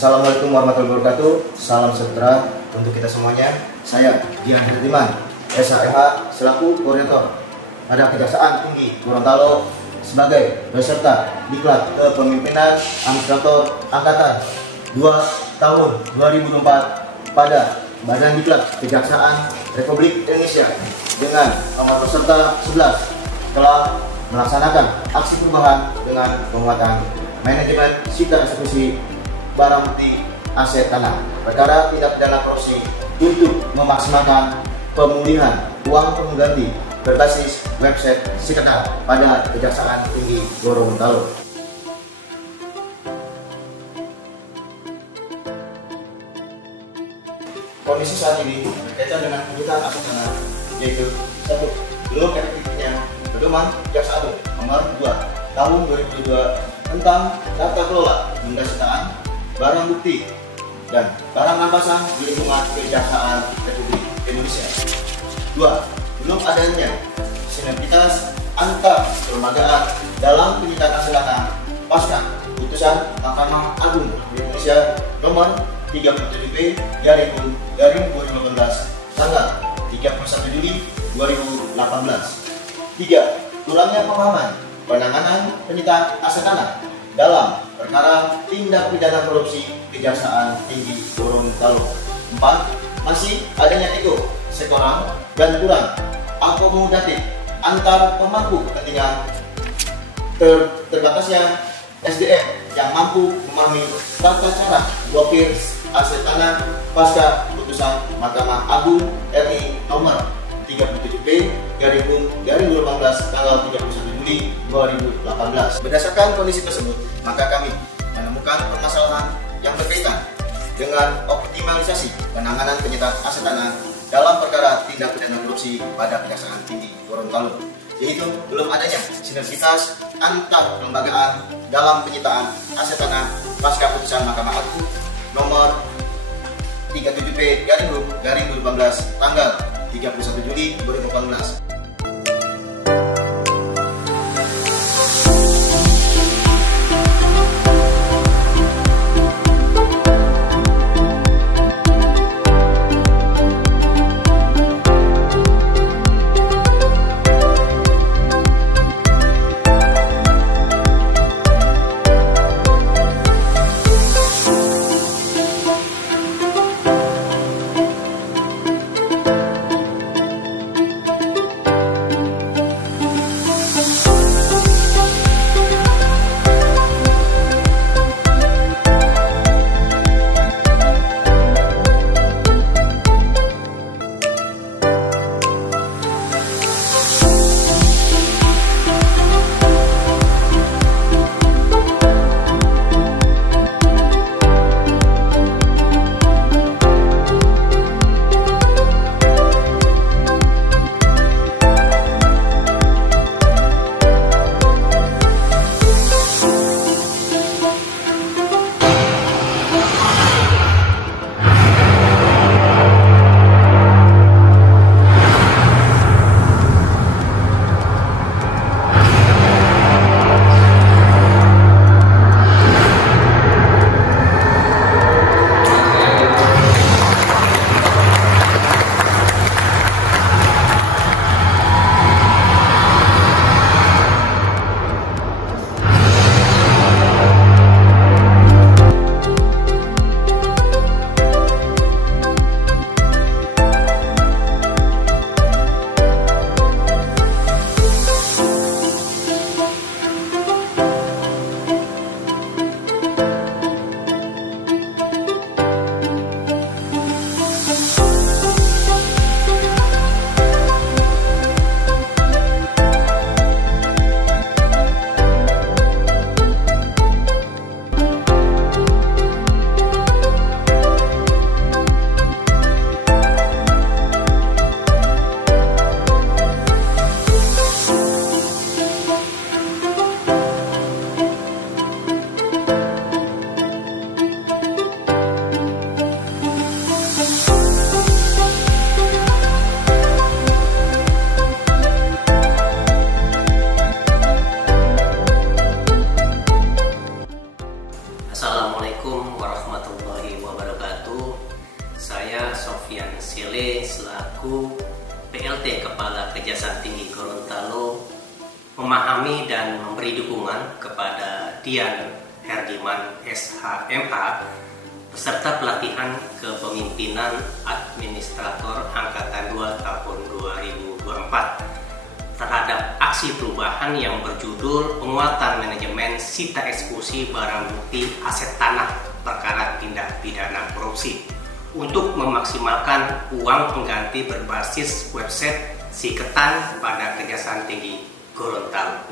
Assalamualaikum warahmatullahi wabarakatuh. Salam sejahtera untuk kita semuanya. Saya Jihan Herdiman, SHMH selaku koordinator pada Kejaksaan Tinggi Gorontalo sebagai peserta diklat kepemimpinan Administrator Angkatan 2 tahun 2024 pada Badan Diklat Kejaksaan Republik Indonesia dengan nomor peserta 11 telah melaksanakan aksi perubahan dengan penguatan manajemen sita eksekusi barang bukti aset tanah perkara tindak pidana korupsi untuk memaksimalkan pemulihan uang pengganti berbasis website Siketal pada Kejaksaan Tinggi Gorontalo. Kondisi saat ini berkaitan dengan penyitaan aset tanah, yaitu 1. Belum efektifnya pedoman Jaksa Agung nomor 2 tahun 2022 tentang tata kelola benda sitaan, barang bukti, dan barang rampasan di lingkungan Kejaksaan Republik Indonesia. 2. Belum adanya sinergitas antar kelembagaan dalam penyitaan aset tanah pasca putusan Mahkamah Agung Republik Indonesia nomor 37B/2018 tanggal 31 Juli 2018. 3. Kurangnya pemahaman penanganan penyitaan aset tanah dalam perkara tindak pidana korupsi Kejaksaan Tinggi Gorontalo. 4. Masih adanya ego sektoral dan kurang akomodatif antar pemangku kepentingan, terbatasnya SDM yang mampu memahami tata cara blokir aset tanah pasca putusan Mahkamah Agung RI nomor 37B/2018 tanggal 31 Juli 2018. Berdasarkan kondisi tersebut, maka kami menemukan permasalahan yang berkaitan dengan optimalisasi penanganan penyitaan aset tanah dalam perkara tindak pidana korupsi pada Kejaksaan Tinggi Gorontalo, yaitu belum adanya sinergitas antar kelembagaan dalam penyitaan aset tanah pasca putusan Mahkamah Agung nomor 37B/2018 tanggal 31 Juli 2018. Novian Sele selaku PLT Kepala Kejaksaan Tinggi Gorontalo memahami dan memberi dukungan kepada Dian Herdiman SHMH peserta pelatihan kepemimpinan administrator Angkatan 2 tahun 2024 terhadap aksi perubahan yang berjudul penguatan manajemen sita eksekusi barang bukti aset tanah perkara tindak pidana korupsi untuk memaksimalkan uang pengganti berbasis website Siketan pada Kejaksaan Tinggi Gorontalo.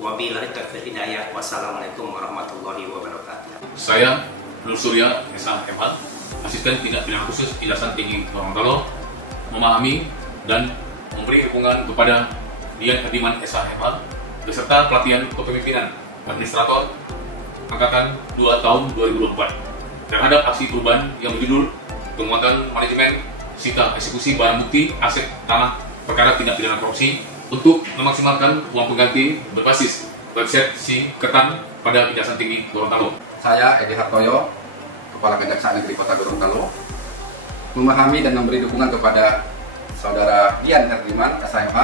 Wabillahi taufiq hidayah. Wassalamualaikum warahmatullahi wabarakatuh. Saya Nur Surya SHMH, Asisten Tindak Pidana Khusus Kejaksaan Tinggi Gorontalo, memahami dan memberi dukungan kepada Dian Herdiman SHMH beserta pelatihan kepemimpinan administrator Angkatan 2 tahun 2024 terhadap aksi perubahan yang berjudul penguatan manajemen sita eksekusi barang bukti aset tanah perkara tindak pidana korupsi untuk memaksimalkan uang pengganti berbasis website Siketan pada Kejaksaan Tinggi Gorontalo. Saya Edi Hartoyo, Kepala Kejaksaan Negeri Kota Gorontalo, memahami dan memberi dukungan kepada Saudara Dian Herdiman SHMH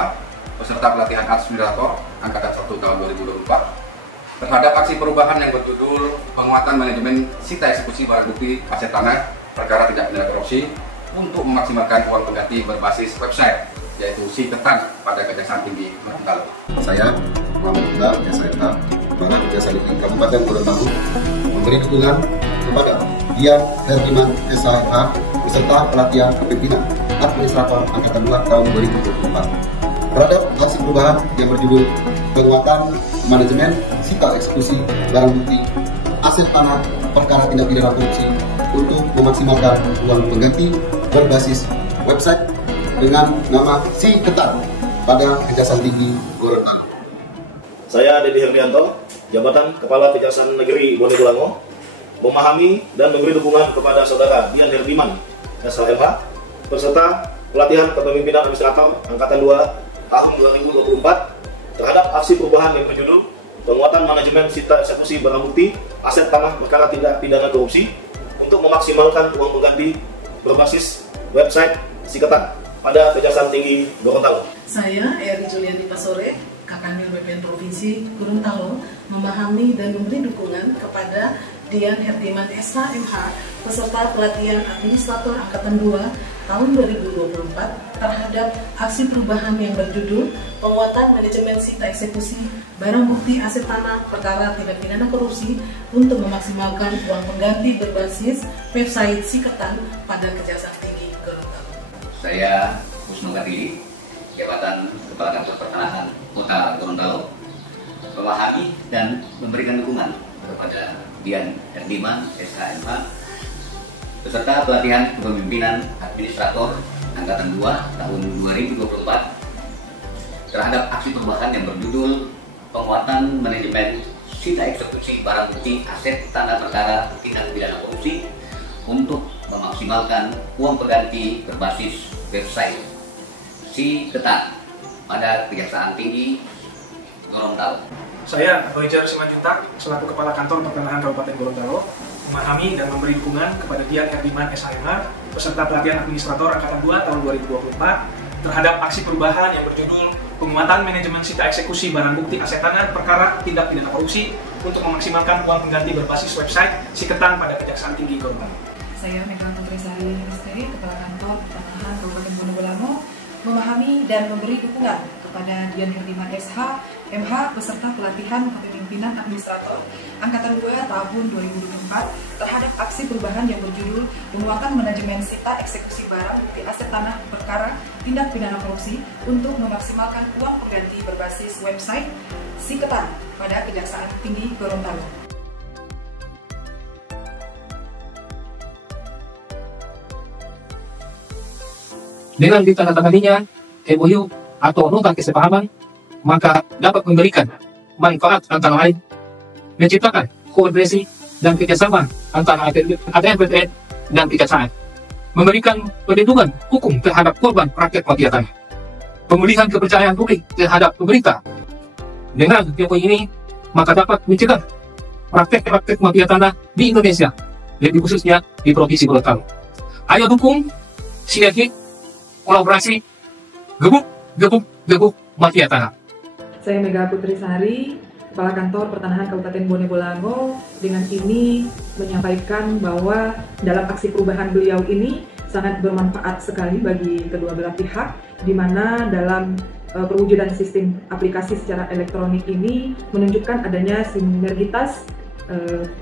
peserta pelatihan administrator Angkatan 1 tahun 2024 terhadap aksi perubahan yang berjudul penguatan manajemen sita eksekusi barang bukti aset tanah perkara tindak pidana korupsi untuk memaksimalkan uang pengganti berbasis website yaitu Siketan pada Kejaksaan Tinggi Gorontalo. Saya Muhammad Iqbal, SHMH, Kepala Kejaksaan Negeri Kabupaten Gorontalo, memberi dukungan kepada Dian Herdiman SHMH beserta pelatihan kepemimpinan administrator Angkatan 2 tahun 2024 terhadap aksi perubahan yang berjudul penguatan manajemen sita eksekusi barang bukti aset tanah perkara tindak pidana korupsi untuk memaksimalkan uang pengganti berbasis website dengan nama Siketan pada Kejaksaan Tinggi Gorontalo. Saya Dedi Hermianto, jabatan Kepala Kejaksaan Negeri Bonegolango, memahami dan memberi dukungan kepada Saudara Dian Herdiman SHMH peserta pelatihan kepemimpinan administrator Angkatan 2 tahun 2024 terhadap aksi perubahan yang berjudul penguatan manajemen sita eksekusi barang bukti aset tanah perkara tindak pidana korupsi untuk memaksimalkan uang pengganti berbasis website Siketan pada Kejaksaan Tinggi Gorontalo. Saya Eri Juliani Pasore, Kakanwil BPN Provinsi Gorontalo, memahami dan memberi dukungan kepada Dian Herdiman SHMH peserta pelatihan administrator Angkatan 2 tahun 2024 terhadap aksi perubahan yang berjudul penguatan manajemen sita eksekusi barang bukti aset tanah perkara tindak pidana korupsi untuk memaksimalkan uang pengganti berbasis website Siketan pada Kejaksaan Tinggi Gorontalo. Saya Husnul Kadili, jabatan Kepala Kantor Pertanahan Kota Gorontalo, memahami dan memberikan dukungan kepada Dian Herdiman SHMH peserta pelatihan kepemimpinan administrator Angkatan 2 tahun 2024 terhadap aksi perubahan yang berjudul penguatan manajemen sita eksekusi barang bukti aset tanah perkara tindak pidana korupsi untuk memaksimalkan uang pengganti berbasis website Siketan pada Kejaksaan Tinggi Gorontalo. Saya Roger Simanjuntak, selaku Kepala Kantor Pertanahan Kabupaten Gorontalo, memahami dan memberi dukungan kepada Dian Herdiman SHMH peserta pelatihan administrator Angkatan 2 tahun 2024 terhadap aksi perubahan yang berjudul penguatan manajemen sita eksekusi barang bukti aset tanah perkara tindak pidana korupsi untuk memaksimalkan uang pengganti berbasis website Siketan pada Kejaksaan Tinggi Gorontalo. Saya Megawati Trisari Lestari, Kepala Kantor Pertanahan Kabupaten Bonegolango, memahami dan memberi dukungan kepada Dian Herdiman SHMH beserta pelatihan kepemimpinan administrator Angkatan 2 tahun 2024 terhadap aksi perubahan yang berjudul penguatan manajemen sita eksekusi barang bukti aset tanah perkara tindak pidana korupsi untuk memaksimalkan uang pengganti berbasis website Siketan pada Kejaksaan Tinggi Gorontalo. Dengan ditandatanganinya MOU atau nota kesepahaman, maka dapat memberikan manfaat antara lain menciptakan koordinasi dan kerjasama antara ATM dan kejaksaan, memberikan perlindungan hukum terhadap korban praktek mafia tanah, pemulihan kepercayaan publik terhadap pemerintah. Dengan MOU ini, maka dapat mencegah praktek mafia tanah di Indonesia, lebih khususnya di Provinsi Gorontalo. Ayo dukung sinergi, kolaborasi, gebuk mafia tanah. Saya Mega Putri Sari, Kepala Kantor Pertanahan Kabupaten Bone Bolango, dengan ini menyampaikan bahwa dalam aksi perubahan beliau ini sangat bermanfaat sekali bagi kedua belah pihak, di mana dalam perwujudan sistem aplikasi secara elektronik ini menunjukkan adanya sinergitas,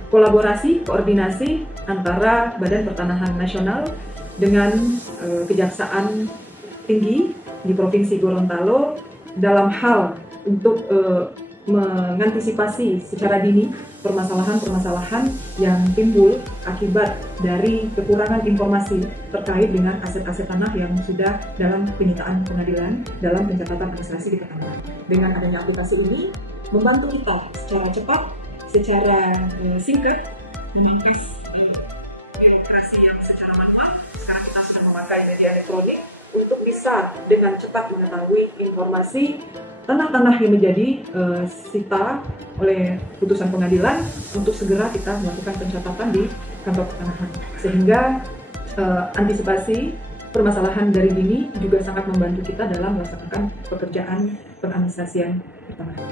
kolaborasi, koordinasi antara Badan Pertanahan Nasional dengan Kejaksaan Tinggi di Provinsi Gorontalo dalam hal untuk mengantisipasi secara dini permasalahan-permasalahan yang timbul akibat dari kekurangan informasi terkait dengan aset-aset tanah yang sudah dalam penyitaan pengadilan dalam pencatatan administrasi di pertanahan. Dengan adanya aplikasi ini membantu kita secara cepat, secara singkat, memangkas birokrasi yang secara manual. Sekarang kita sudah memakai media elektronik untuk bisa dengan cepat mengetahui informasi tanah-tanah yang menjadi sita oleh putusan pengadilan untuk segera kita melakukan pencatatan di kantor pertanahan. Sehingga antisipasi permasalahan dari dini juga sangat membantu kita dalam melaksanakan pekerjaan pengadministrasian pertanahan.